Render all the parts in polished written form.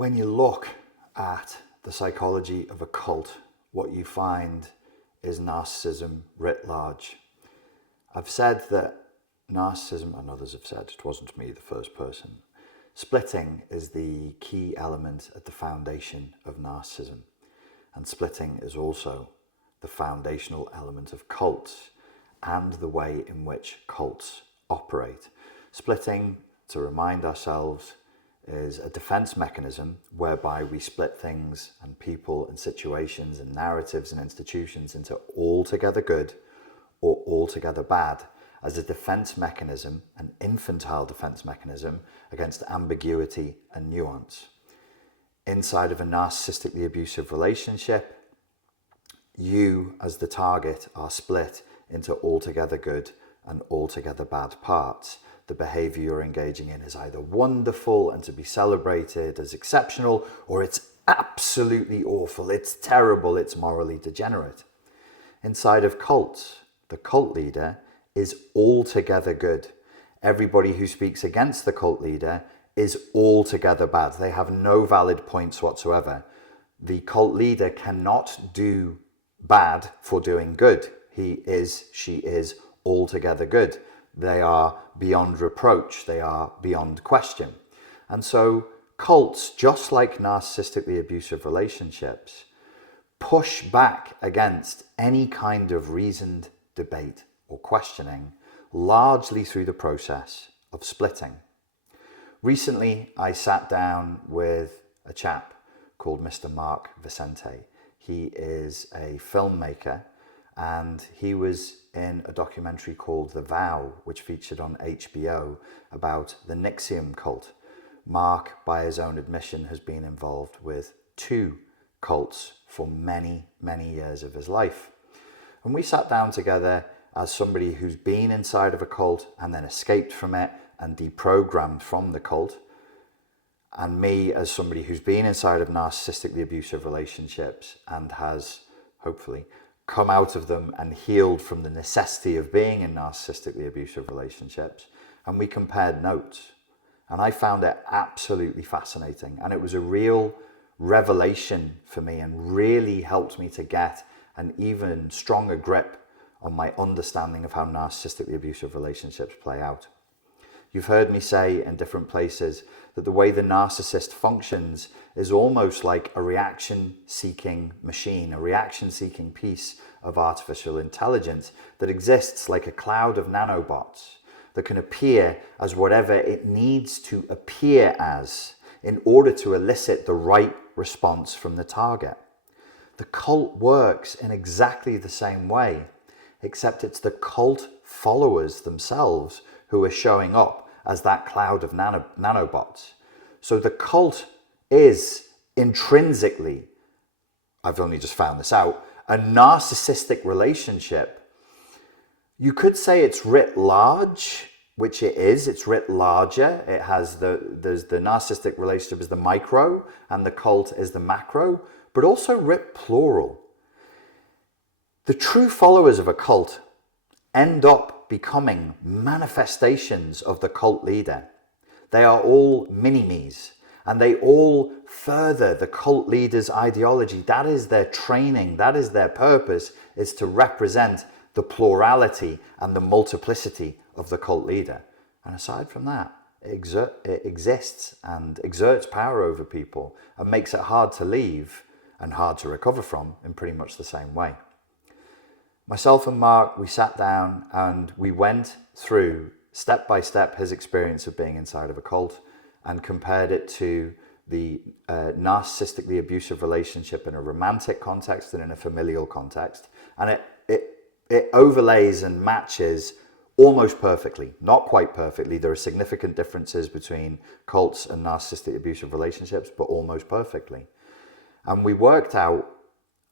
When you look at the psychology of a cult, what you find is narcissism writ large. I've said that narcissism, and others have said, it wasn't me, the first person, splitting is the key element at the foundation of narcissism. And splitting is also the foundational element of cults and the way in which cults operate. Splitting, to remind ourselves, is a defense mechanism whereby we split things and people and situations and narratives and institutions into altogether good or altogether bad, as a defense mechanism, an infantile defense mechanism against ambiguity and nuance. Inside of a narcissistically abusive relationship, you as the target are split into altogether good and altogether bad parts. The behavior you're engaging in is either wonderful and to be celebrated as exceptional, or it's absolutely awful, it's terrible, it's morally degenerate. Inside of cults, the cult leader is altogether good. Everybody who speaks against the cult leader is altogether bad. They have no valid points whatsoever. The cult leader cannot do bad for doing good. He is, she is altogether good. They are beyond reproach. They are beyond question. And so cults, just like narcissistically abusive relationships, push back against any kind of reasoned debate or questioning, largely through the process of splitting. Recently, I sat down with a chap called Mr. Mark Vicente. He is a filmmaker, and he was in a documentary called The Vow, which featured on HBO, about the NXIVM cult. Mark, by his own admission, has been involved with 2 cults for many, many years of his life. And we sat down together as somebody who's been inside of a cult and then escaped from it and deprogrammed from the cult, and me as somebody who's been inside of narcissistically abusive relationships and has, hopefully, come out of them and healed from the necessity of being in narcissistically abusive relationships. And we compared notes. And I found it absolutely fascinating. And it was a real revelation for me and really helped me to get an even stronger grip on my understanding of how narcissistically abusive relationships play out. You've heard me say in different places that the way the narcissist functions is almost like a reaction-seeking machine, a reaction-seeking piece of artificial intelligence that exists like a cloud of nanobots that can appear as whatever it needs to appear as in order to elicit the right response from the target. The cult works in exactly the same way, except it's the cult followers themselves who are showing up as that cloud of nanobots. So the cult is intrinsically, I've only just found this out, a narcissistic relationship. You could say it's writ large, which it is. It's writ larger. It has there's the narcissistic relationship is the micro and the cult is the macro, but also writ plural. The true followers of a cult end up becoming manifestations of the cult leader. They are all mini-me's, and they all further the cult leader's ideology. That is their training, that is their purpose, is to represent the plurality and the multiplicity of the cult leader. And aside from that, it exists and exerts power over people and makes it hard to leave and hard to recover from in pretty much the same way. Myself and Mark, we sat down and we went through step by step his experience of being inside of a cult and compared it to the narcissistically abusive relationship in a romantic context and in a familial context. And it overlays and matches almost perfectly, not quite perfectly. There are significant differences between cults and narcissistic abusive relationships, but almost perfectly. And we worked out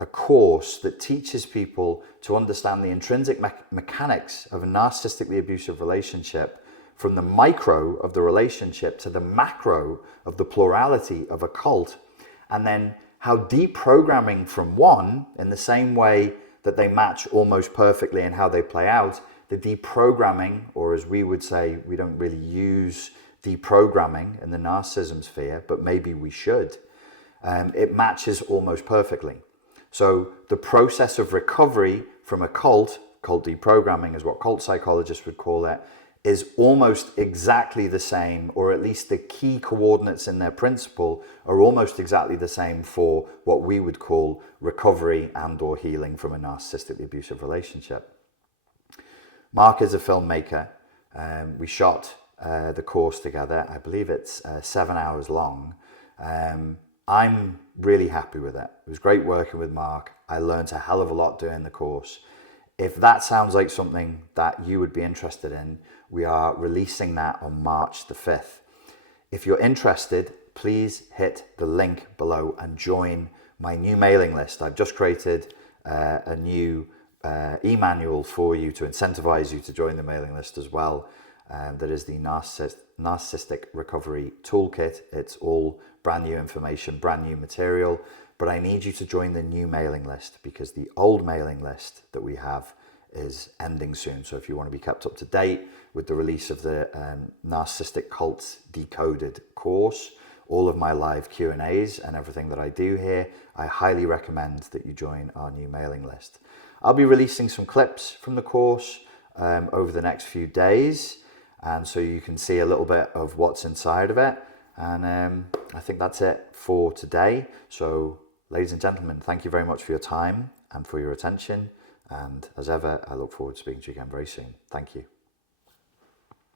a course that teaches people to understand the intrinsic mechanics of a narcissistically abusive relationship, from the micro of the relationship to the macro of the plurality of a cult, and then how deprogramming from one, in the same way that they match almost perfectly in how they play out, the deprogramming, or as we would say, we don't really use deprogramming in the narcissism sphere, but maybe we should, it matches almost perfectly. So the process of recovery from a cult deprogramming is what cult psychologists would call it, is almost exactly the same, or at least the key coordinates in their principle are almost exactly the same for what we would call recovery and or healing from a narcissistically abusive relationship. Mark is a filmmaker. We shot the course together. I believe it's 7 hours long. I'm really happy with it. It was great working with Mark. I learned a hell of a lot doing the course. If that sounds like something that you would be interested in, we are releasing that on March the 5th. If you're interested, please hit the link below and join my new mailing list. I've just created a new e-manual for you to incentivize you to join the mailing list as well. That is the Narcissistic Recovery Toolkit. It's all brand new information, brand new material, but I need you to join the new mailing list because the old mailing list that we have is ending soon. So if you want to be kept up to date with the release of the Narcissistic Cults Decoded course, all of my live Q&As and everything that I do here, I highly recommend that you join our new mailing list. I'll be releasing some clips from the course over the next few days, and so you can see a little bit of what's inside of it. And I think that's it for today. So ladies and gentlemen, thank you very much for your time and for your attention. And as ever, I look forward to speaking to you again very soon. Thank you.